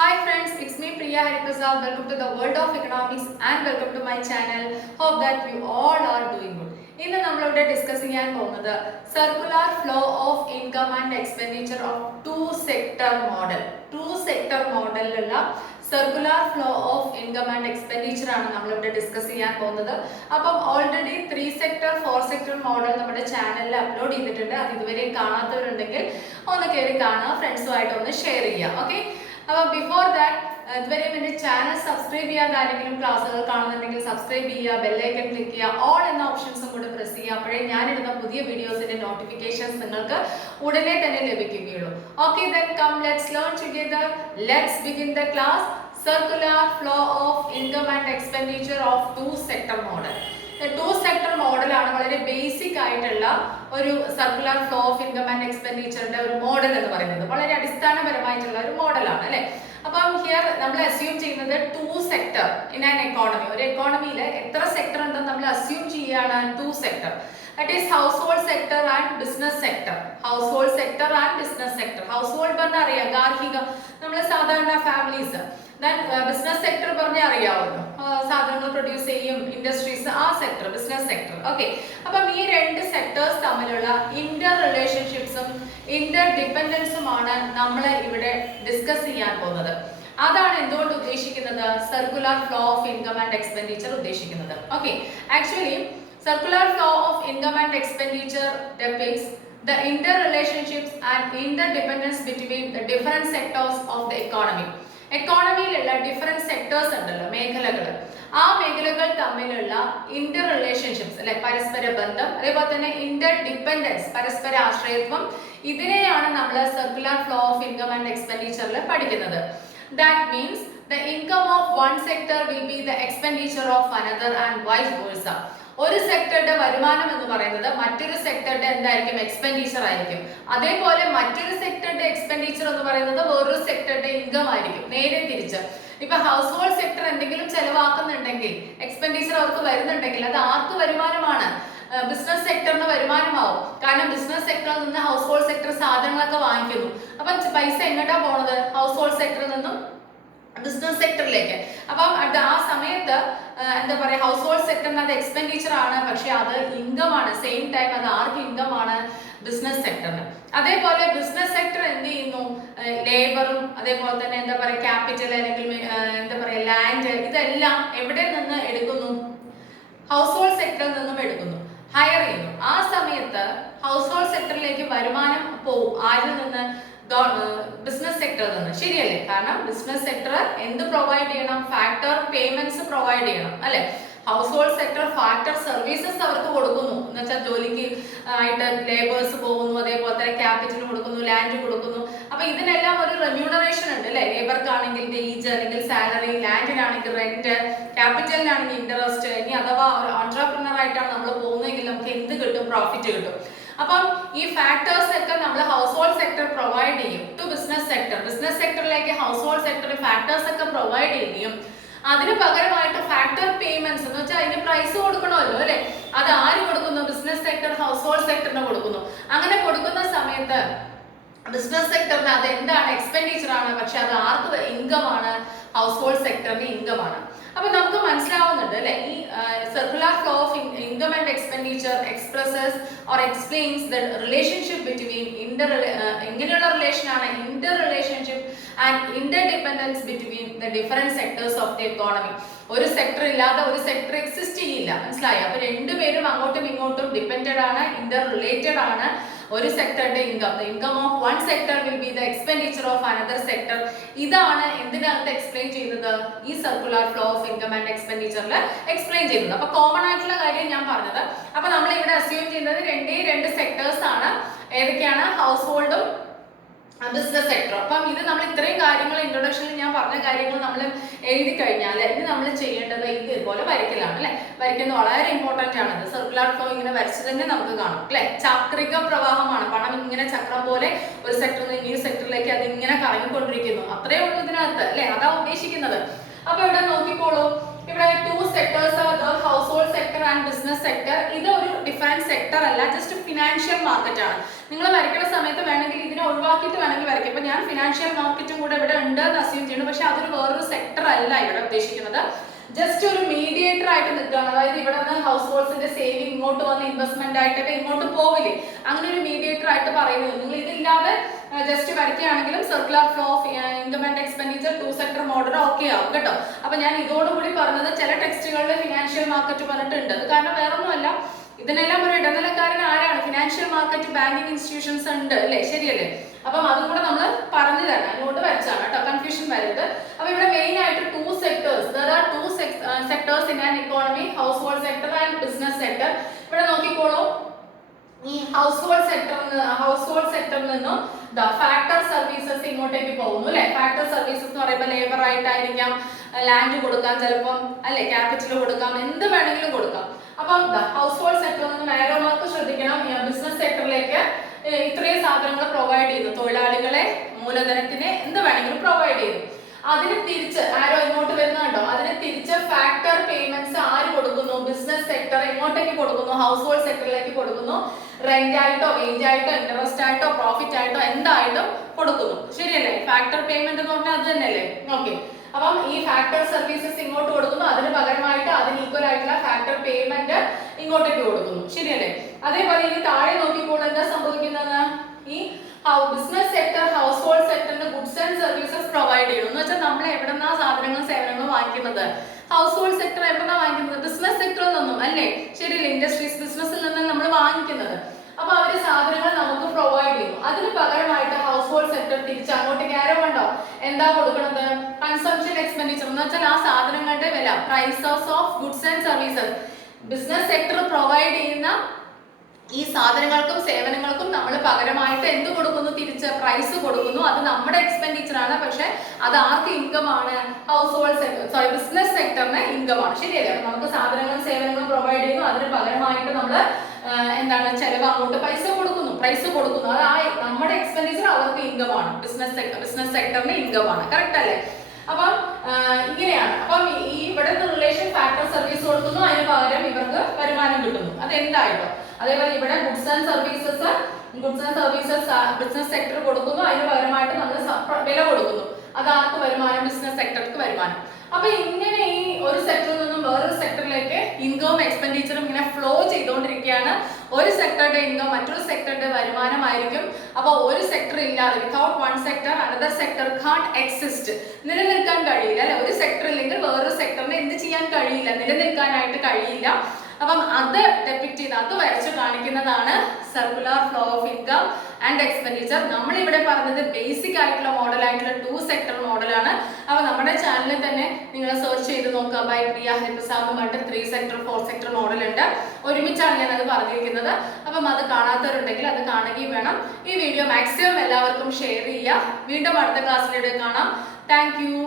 Hi friends, it's me Priya Hariprasad. Welcome to the world of economics and welcome to my channel. Hope that you all are doing good. ഇന്ന് നമ്മളിവിടെ discuss ചെയ്യാൻ പോകുന്നത് circular flow of income and expenditure of two sector മോഡലിലുള്ള circular flow of income and expenditure ആണ് നമ്മളിവിടെ discuss ചെയ്യാൻ പോകുന്നത്. അപ്പം ഓൾറെഡി 3 സെക്ടർ 4 സെക്ടർ മോഡൽ നമ്മുടെ ചാനലിൽ അപ്ലോഡ് ചെയ്തിട്ടുണ്ട്. അത് ഇതുവരെ കാണാത്തവരുണ്ടെങ്കിൽ ഒന്ന് കയറി കാണുക, ഫ്രണ്ട്സുമായിട്ട് ഒന്ന് ഷെയർ ചെയ്യുക. ഓക്കെ, അപ്പോൾ ബിഫോർ ദാറ്റ് ഇതുവരെയും എൻ്റെ ചാനൽ സബ്സ്ക്രൈബ് ചെയ്യാതെ ആരെങ്കിലും ക്ലാസ്സുകൾ കാണുന്നുണ്ടെങ്കിൽ സബ്സ്ക്രൈബ് ചെയ്യുക, ബെല്ലൈക്കൺ ക്ലിക്ക് ചെയ്യുക, ഓൾ എന്ന ഓപ്ഷൻസും കൂടെ പ്രസ് ചെയ്യുക. അപ്പോഴേ ഞാനിടുന്ന പുതിയ വീഡിയോസിന്റെ നോട്ടിഫിക്കേഷൻസ് നിങ്ങൾക്ക് ഉടനെ തന്നെ ലഭിക്കുകയുള്ളൂ. Okay, then come let's learn together. Let's begin the class. Circular flow of income and expenditure of two sector model. Two sector മോഡലാണ് വളരെ ബേസിക് ആയിട്ടുള്ള ഒരു circular flow of income and എക്സ്പെൻഡിച്ചറിന്റെ ഒരു മോഡൽ എന്ന് പറയുന്നത്. വളരെ അടിസ്ഥാനപരമായിട്ടുള്ള ഒരു മോഡലാണ് അല്ലെ. അപ്പം ഹിയർ നമ്മൾ അസ്യൂം ചെയ്യുന്നത് two sector in an economy. ഒരു എക്കോണമിയിൽ എത്ര സെക്ടർ ഉണ്ടെന്ന് നമ്മൾ അസ്യൂം ചെയ്യാണ് two sector. That is household sector and business sector. Household sector and business sector. Household പറഞ്ഞാൽ അറിയാം, ഗാർഹികം, നമ്മൾ സാധാരണ ഫാമിലീസ്. ബിസിനസ് സെക്ടർ പറഞ്ഞാൽ അറിയാവുന്നു, സാധനങ്ങൾ പ്രൊഡ്യൂസ് ചെയ്യും, ഇൻഡസ്ട്രീസ്, ആ സെക്ടർ ബിസിനസ് സെക്ടർ. ഓക്കെ, അപ്പം ഈ രണ്ട് സെക്ടേഴ്സ് തമ്മിലുള്ള ഇന്റർ റിലേഷൻഷിപ്സും ഇന്റർ ഡിപെൻഡൻസുമാണ് നമ്മൾ ഇവിടെ ഡിസ്കസ് ചെയ്യാൻ പോകുന്നത്. അതാണ് എന്തുകൊണ്ട് ഉദ്ദേശിക്കുന്നത് circular flow of income and expenditure ഉദ്ദേശിക്കുന്നത്. Okay, actually circular flow of income and expenditure depicts the interrelationships and interdependence between the different sectors of the economy. എക്കോണമിയിലുള്ള ഡിഫറെന്റ് സെക്ടേഴ്സ് ഉണ്ടല്ലോ, മേഖലകൾ. ആ മേഖലകൾ തമ്മിലുള്ള ഇന്റർ റിലേഷൻഷിപ്സ് അല്ലെ, പരസ്പര ബന്ധം, അതേപോലെ തന്നെ ഇന്റർ ഡിപെൻഡൻസ്, പരസ്പര ആശ്രയത്വം, ഇതിനെയാണ് നമ്മൾ circular flow of income and എക്സ്പെൻഡിച്ചറിൽ പഠിക്കുന്നത്. That means the income of one sector will be the expenditure of another and vice versa. ഒരു സെക്ടറുടെ വരുമാനം എന്ന് പറയുന്നത് മറ്റൊരു സെക്ടറുടെ എന്തായിരിക്കും, എക്സ്പെൻഡിച്ചർ ആയിരിക്കും. അതേപോലെ മറ്റൊരു സെക്ടറുടെ എക്സ്പെൻഡിച്ചർ എന്ന് പറയുന്നത് വേറൊരു സെക്ടറുടെ ഇൻകം ആയിരിക്കും. നേരെ തിരിച്ച് ഇപ്പൊ ഹൗസ് ഹോൾഡ് സെക്ടർ എന്തെങ്കിലും ചെലവാക്കുന്നുണ്ടെങ്കിൽ, എക്സ്പെൻഡിച്ചർ അവർക്ക് വരുന്നുണ്ടെങ്കിൽ, അത് ആർക്ക് വരുമാനമാണ്? ബിസിനസ് സെക്ടറിന് വരുമാനമാവും. കാരണം ബിസിനസ് സെക്ടറിൽ നിന്ന് ഹൗസ് ഹോൾഡ് സെക്ടർ സാധനങ്ങളൊക്കെ വാങ്ങിക്കുന്നു. അപ്പൊ പൈസ എങ്ങോട്ടാ പോണത്? ഹൗസ് ഹോൾഡ് സെക്ടറിൽ നിന്നും ബിസിനസ് സെക്ടറിലേക്ക്. അപ്പം ആ സമയത്ത് എന്താ പറയാ, ഹൗസ് ഹോൾഡ് സെക്ടറിന് അത് എക്സ്പെൻഡിച്ചർ ആണ്, പക്ഷെ അത് ഇൻകം ആണ്. സെയിം ടൈം അത് ആർക്ക് ഇൻകം ആണ്? ബിസിനസ് സെക്ടറിന്. അതേപോലെ ബിസിനസ് സെക്ടർ എന്ത് ചെയ്യുന്നു? ലേബറും അതേപോലെ തന്നെ എന്താ പറയാ ക്യാപിറ്റൽ അല്ലെങ്കിൽ എന്താ പറയാ ലാൻഡ്, ഇതെല്ലാം എവിടെ നിന്ന് എടുക്കുന്നു? ഹൗസ് ഹോൾഡ് സെക്ടറിൽ നിന്നും എടുക്കുന്നു, ഹയർ ചെയ്യുന്നു. ആ സമയത്ത് ഹൗസ് ഹോൾഡ് സെക്ടറിലേക്ക് വരുമാനം പോവും. ആരിൽ നിന്ന്? ബിസിനസ് സെക്ടറിൽ നിന്ന്. ശരിയല്ലേ? കാരണം ബിസിനസ് സെക്ടർ എന്ത് പ്രൊവൈഡ് ചെയ്യണം? ഫാക്ടർ പേയ്മെന്റ്സ് പ്രൊവൈഡ് ചെയ്യണം അല്ലെ. House hold sector factor services അവർക്ക് കൊടുക്കുന്നു, എന്ന് വെച്ചാൽ ജോലിക്ക് ആയിട്ട് ലേബേഴ്സ് പോകുന്നു, അതേപോലെ തന്നെ ക്യാപിറ്റൽ കൊടുക്കുന്നു, ലാൻഡ് കൊടുക്കുന്നു. അപ്പൊ ഇതിനെല്ലാം ഒരു റെമ്യൂണറേഷൻ ഉണ്ട് അല്ലെ. ലേബർക്കാണെങ്കിൽ വേജ് അല്ലെങ്കിൽ സാലറി, ലാൻഡിനാണെങ്കിൽ റെന്റ്, ക്യാപിറ്റലിനാണെങ്കിൽ ഇൻട്രസ്റ്റ്. ഇനി അഥവാ ഒരു ഓൺട്രപ്രണർ ആയിട്ടാണ് നമ്മൾ പോകുന്നതെങ്കിൽ നമുക്ക് എന്ത് കിട്ടും? പ്രോഫിറ്റ് കിട്ടും. അപ്പം ഈ ഫാക്ടേഴ്സ് ഒക്കെ നമ്മൾ ഹൗസ് ഹോൾഡ് സെക്ടർ പ്രൊവൈഡ് ചെയ്യും ടു ബിസിനസ് സെക്ടർ. ബിസിനസ് സെക്ടറിലേക്ക് ഹൗസ് ഹോൾഡ് സെക്ടറിൽ ഫാക്ടേഴ്സ് ഒക്കെ പ്രൊവൈഡ് ചെയ്യുകയും അതിന് പകരമായിട്ട് ഫാക്ടർ പേയ്മെന്റ്സ് എന്ന് വെച്ചാൽ അതിന് പ്രൈസ് കൊടുക്കണമല്ലോ അല്ലെ. അത് ആര് കൊടുക്കുന്നു? ബിസിനസ് സെക്ടർ ഹൗസ് ഹോൾഡ് സെക്ടറിന് കൊടുക്കുന്നു. അങ്ങനെ കൊടുക്കുന്ന സമയത്ത് ബിസിനസ് സെക്ടറിന് അത് എന്താണ്? എക്സ്പെൻഡിച്ചർ ആണ്, പക്ഷെ അത് ആർക്ക് ഇൻകം ആണ്? ഹൗസ് ഹോൾഡ് സെക്ടറിന് ഇൻകം ആണ്. അപ്പൊ നമുക്ക് മനസ്സിലാവുന്നുണ്ട് അല്ലെ, ഈ circular flow of income and expenditure expresses or explains the relationship between എങ്ങനെയുള്ള റിലേഷൻ ആണ്? Inter relationship and Inter dependence between the different sectors of the economy. ഒരു സെക്ടർ ഇല്ലാതെ ഒരു സെക്ടർ എക്സിസ്റ്റ് ചെയ്യില്ല, മനസ്സിലായി? അപ്പൊ രണ്ടുപേരും അങ്ങോട്ടും ഇങ്ങോട്ടും ഡിപെൻഡഡ് ആണ്, ഇന്റർ റിലേറ്റഡ് ആണ്. ഒരു സെക്ടറുടെ income, the income of one sector will be the expenditure of another sector. ഇതാണ് എന്തിനകത്ത് എക്സ്പ്ലെയിൻ ചെയ്യുന്നത്? ഈ circular flow of income and എക്സ്പെൻഡിച്ചറിൽ എക്സ്പ്ലെയിൻ ചെയ്യുന്നത്. അപ്പൊ കോമൺ ആയിട്ടുള്ള കാര്യം ഞാൻ പറഞ്ഞത്. അപ്പൊ നമ്മൾ ഇവിടെ അസ്യൂം ചെയ്യുന്നത് രണ്ട് സെക്ടേഴ്സ് ആണ്. ഏതൊക്കെയാണ്? ഹൗസ് ഹോൾഡും ബിസിനസ് സെക്ടർ. അപ്പം ഇത് നമ്മൾ ഇത്രയും കാര്യങ്ങൾ ഇൻട്രൊഡക്ഷനിൽ ഞാൻ പറഞ്ഞ കാര്യങ്ങൾ നമ്മൾ എഴുതി കഴിഞ്ഞാൽ ഇനി നമ്മൾ ചെയ്യേണ്ടത് ഇതുപോലെ വരയ്ക്കലാണ് അല്ലെ. വരയ്ക്കുന്നത് വളരെ ഇമ്പോർട്ടന്റ് ആണ്. സർക്കുലർ ഫ്ലോ ഇങ്ങനെ വരച്ച് തന്നെ നമുക്ക് കാണാം അല്ലെ. ചാക്രിക പ്രവാഹമാണ്. പണം ഇങ്ങനെ ചക്രം പോലെ ഒരു സെക്ടറിൽ നിന്ന് ഈ സെക്ടറിലേക്ക് അത് ഇങ്ങനെ കറങ്ങിക്കൊണ്ടിരിക്കുന്നു. അത്രേ ഉള്ളൂ ഇതിനകത്ത് അല്ലെ. അതാ ഉദ്ദേശിക്കുന്നത്. അപ്പൊ ഇവിടെ നോക്കിക്കോളൂ, ഇവിടെ 2 sectors are the house hold sector and business sector. ഇത് ഒരു ഡിഫറൻറ്റ് സെക്ടർ അല്ല, ജസ്റ്റ് ഫിനാൻഷ്യൽ മാർക്കറ്റ് ആണ്. നിങ്ങൾ വരയ്ക്കുന്ന സമയത്ത് വേണമെങ്കിൽ ഇതിനെ ഒഴിവാക്കിയിട്ട് വേണമെങ്കിൽ വരയ്ക്കും. ഇപ്പൊ ഞാൻ ഫിനാൻഷ്യൽ മാർക്കറ്റും കൂടെ ഇവിടെ ഉണ്ട് എന്ന് അസ്യൂം ചെയ്യുന്നു, പക്ഷെ അതൊരു വേറൊരു സെക്ടർ അല്ല ഇവിടെ ഉദ്ദേശിക്കുന്നത്. ജസ്റ്റ് ഒരു മീഡിയേറ്റർ ആയിട്ട് നിൽക്കുകയാണ്. അതായത് ഇവിടെ നിന്ന് ഹൗസ് ഹോൾഡ്സിന്റെ സേവിങ് ഇങ്ങോട്ട് വന്ന് ഇൻവെസ്റ്റ്മെന്റ് ആയിട്ടൊക്കെ ഇങ്ങോട്ട് പോവില്ലേ, അങ്ങനെ ഒരു മീഡിയേറ്റർ ആയിട്ട് പറയുന്നത്. നിങ്ങൾ ഇതില്ലാതെ ജസ്റ്റ് വരയ്ക്കുകയാണെങ്കിലും circular flow of income and expenditure 2 sector model okay ആവും കേട്ടോ. അപ്പൊ ഞാൻ ഇതോടുകൂടി പറഞ്ഞത് ചില ടെക്സ്റ്റുകളിൽ ഫിനാൻഷ്യൽ മാർക്കറ്റ് പറഞ്ഞിട്ടുണ്ട്. അത് കാരണം വേറൊന്നുമല്ല, ഇതിനെല്ലാം ഒരു ഇടനിലക്കാരൻ ആരാണ്? ഫിനാൻഷ്യൽ മാർക്കറ്റ്, ബാങ്കിങ് ഇൻസ്റ്റിറ്റ്യൂഷൻസ് ഉണ്ട് അല്ലേ, ശരിയല്ലേ? അപ്പം അതും കൂടെ നമ്മൾ പറഞ്ഞു തരണം, അങ്ങോട്ട് വരച്ചാണ് കേട്ടോ, കൺഫ്യൂഷൻ വരരുത്. അപ്പൊ ഇവിടെ മെയിൻ ആയിട്ട് 2 sectors, there are 2 sectors in an economy, house hold sector and business sector. ഇവിടെ നോക്കിക്കോളൂ, ഈ ഹൗസ് ഹോൾഡ് സെക്ടറിൽ നിന്നും ഫാക്ടർ സർവീസസ് ഇങ്ങോട്ടേക്ക് പോകുന്നു അല്ലെ. ഫാക്ടർ സർവീസസ് എന്ന് പറയുമ്പോൾ ലേബർ ആയിട്ടായിരിക്കാം, ലാൻഡ് കൊടുക്കാം, ചിലപ്പം അല്ലെ ക്യാപിറ്റൽ കൊടുക്കാം, എന്ത് വേണമെങ്കിലും കൊടുക്കാം. അപ്പം ഹൗസ് ഹോൾഡ് സെക്ടറിൽ നിന്ന് ആരോ മാർക്ക് ശ്രദ്ധിക്കണം, ബിസിനസ് സെക്ടറിലേക്ക് ഇത്രയും സാധനങ്ങൾ പ്രൊവൈഡ് ചെയ്യുന്നു, തൊഴിലാളികളെ, മൂലധനത്തിനെ, എന്ത് വേണമെങ്കിലും പ്രൊവൈഡ് ചെയ്യുന്നു. അതിന് തിരിച്ച് ആരോ ഇങ്ങോട്ട് വരുന്നുണ്ടോ, അതിന് തിരിച്ച് ഫാക്ടർ പേയ്മെന്റ്സ് ആര് കൊടുക്കുന്നു? ബിസിനസ് സെക്ടർ എങ്ങോട്ടേക്ക് കൊടുക്കുന്നു? ഹൗസ് ഹോൾഡ് സെക്ടറിലേക്ക് കൊടുക്കുന്നു. റെന്റ് ആയിട്ടോ, വേജ് ആയിട്ടോ, ഇൻട്രസ്റ്റ് ആയിട്ടോ, പ്രോഫിറ്റ് ആയിട്ടോ, എന്തായിട്ടും കൊടുക്കുന്നു, ശരിയല്ലേ? ഫാക്ടർ പേയ്മെന്റ് എന്ന് പറഞ്ഞാൽ അത് തന്നെയല്ലേ? ഓക്കെ. അപ്പം ഈ ഫാക്ടർ സർവീസസ് ഇങ്ങോട്ട് കൊടുക്കുന്നു, അതിന് പകരമായിട്ട് അതിന് ഈക്വൽ ആയിട്ടുള്ള ഫാക്ടർ പേയ്മെന്റ് ഇങ്ങോട്ടേക്ക് കൊടുക്കുന്നു, ശരിയല്ലേ? അതേപോലെ ഇനി താഴെ നോക്കിക്കോളൂ, എന്താ സംഭവിക്കുന്നത്? ഈ ബിസിനസ് സെക്ടർ ഹൗസ് ഹോൾഡ് സെക്ടറിന് ഗുഡ്സ് ആൻഡ് സർവീസസ് പ്രൊവൈഡ് ചെയ്യണം എന്ന് വെച്ചാൽ നമ്മൾ എവിടെന്നാ സാധനങ്ങളും സേവനങ്ങളും വാങ്ങിക്കുന്നത്? ഹൗസ് ഹോൾഡ് സെക്ടർ എവിടെന്നാ വാങ്ങിക്കുന്നത്? ബിസിനസ് സെക്ടറിൽ നിന്നും അല്ലേ, ശരിയല്ലേ? ഇൻഡസ്ട്രീസ് ബിസിനസ്സിൽ നിന്നും നമ്മൾ വാങ്ങിക്കുന്നത്. അപ്പൊ അവര് സാധനങ്ങൾ നമുക്ക് പ്രൊവൈഡ് ചെയ്യുന്നു, അതിന് പകരമായിട്ട് ഹൗസ് ഹോൾഡ് സെക്ടർ തിരിച്ച് അങ്ങോട്ടേക്ക് ആരോ കണ്ടോ എന്താ കൊടുക്കുന്നത്? കൺസംഷൻ എക്സ്പെൻഡിച്ചർ എന്ന് വെച്ചാൽ ആ സാധനങ്ങളുടെ വില, prices of goods and services. Business sector provide ചെയ്യുന്ന ഈ സാധനങ്ങൾക്കും സേവനങ്ങൾക്കും നമ്മൾ പകരമായിട്ട് എന്ത് കൊടുക്കുന്നു? തിരിച്ച് പ്രൈസ് കൊടുക്കുന്നു. അത് നമ്മുടെ എക്സ്പെൻഡിച്ചർ ആണ്, പക്ഷെ അത് ആർക്ക് ഇൻകം ആണ്? ഹൗസ് ഹോൾഡ് സെക്ടർ, ബിസിനസ് സെക്ടറിന് ഇൻകം ആണ്, ശരിയല്ലേ? നമുക്ക് സാധനങ്ങളും സേവനങ്ങളും പ്രൊവൈഡ് ചെയ്യുന്നു, അതിന് പകരമായിട്ട് നമ്മൾ എന്താണ് ചെലവ് അങ്ങോട്ട് പ്രൈസ് കൊടുക്കുന്നു. അത് നമ്മുടെ എക്സ്പെൻഡിച്ചർ അവർക്ക് ഇൻകം ആണ്, ബിസിനസ് സെക്ടറിന് ഇൻകം ആണ്, കറക്റ്റ് അല്ലേ? അപ്പം ഇങ്ങനെയാണ്. അപ്പം ഈ ഇവിടുത്തെ റിലേഷൻ ഫാക്ടർ സർവീസ് കൊടുക്കുന്നു, അതിന് പകരം ഇവർക്ക് വരുമാനം കിട്ടുന്നു, അത് എന്തായിട്ടോ. അതേപോലെ ഇവിടെ goods and services business sector കൊടുക്കുന്നു, അതിന് പകരമായിട്ട് നമ്മൾ വില കൊടുക്കുന്നു, അത് ആർക്ക് വരുമാനം? ബിസിനസ് സെക്ടർക്ക് വരുമാനം. അപ്പൊ ഇങ്ങനെ ഈ ഒരു സെക്ടറിൽ നിന്നും വേറൊരു സെക്ടറിലേക്ക് ഇൻകവും എക്സ്പെൻഡിച്ചറും ഇങ്ങനെ ഫ്ലോ ചെയ്തുകൊണ്ടിരിക്കുകയാണ്. ഒരു സെക്ടറുടെ ഇൻകം മറ്റൊരു സെക്ടറുടെ വരുമാനമായിരിക്കും. അപ്പൊ ഒരു സെക്ടർ ഇല്ലാതെ, without one sector another sector can't exist, നിലനിൽക്കാൻ കഴിയില്ല അല്ലെ? ഒരു സെക്ടർ ഇല്ലെങ്കിൽ വേറൊരു സെക്ടറിന് എന്ത് ചെയ്യാൻ കഴിയില്ല? നിലനിൽക്കാനായിട്ട് കഴിയില്ല. അപ്പം അത് ഡെപിക്ട് ചെയ്ത്, അത് വരച്ചു കാണിക്കുന്നതാണ് circular flow of income and expenditure. നമ്മൾ ഇവിടെ പറഞ്ഞത് ബേസിക് ആയിട്ടുള്ള മോഡലായിട്ടുള്ള 2 സെക്ടർ മോഡലാണ്. അപ്പൊ നമ്മുടെ ചാനലിൽ തന്നെ നിങ്ങൾ സെർച്ച് ചെയ്ത് നോക്കുക, ബൈ പ്രിയ ഹരിപ്രസാദുമായിട്ട് 3 സെക്ടർ 4 സെക്ടർ മോഡൽ ഉണ്ട്, ഒരുമിച്ചാണ് ഞാൻ അത് പറഞ്ഞിരിക്കുന്നത്. അപ്പം അത് കാണാത്തവരുണ്ടെങ്കിൽ അത് കാണുകയും വേണം. ഈ വീഡിയോ മാക്സിമം എല്ലാവർക്കും ഷെയർ ചെയ്യുക. വീണ്ടും അടുത്ത ക്ലാസ്സിലൂടെ കാണാം. Thank you.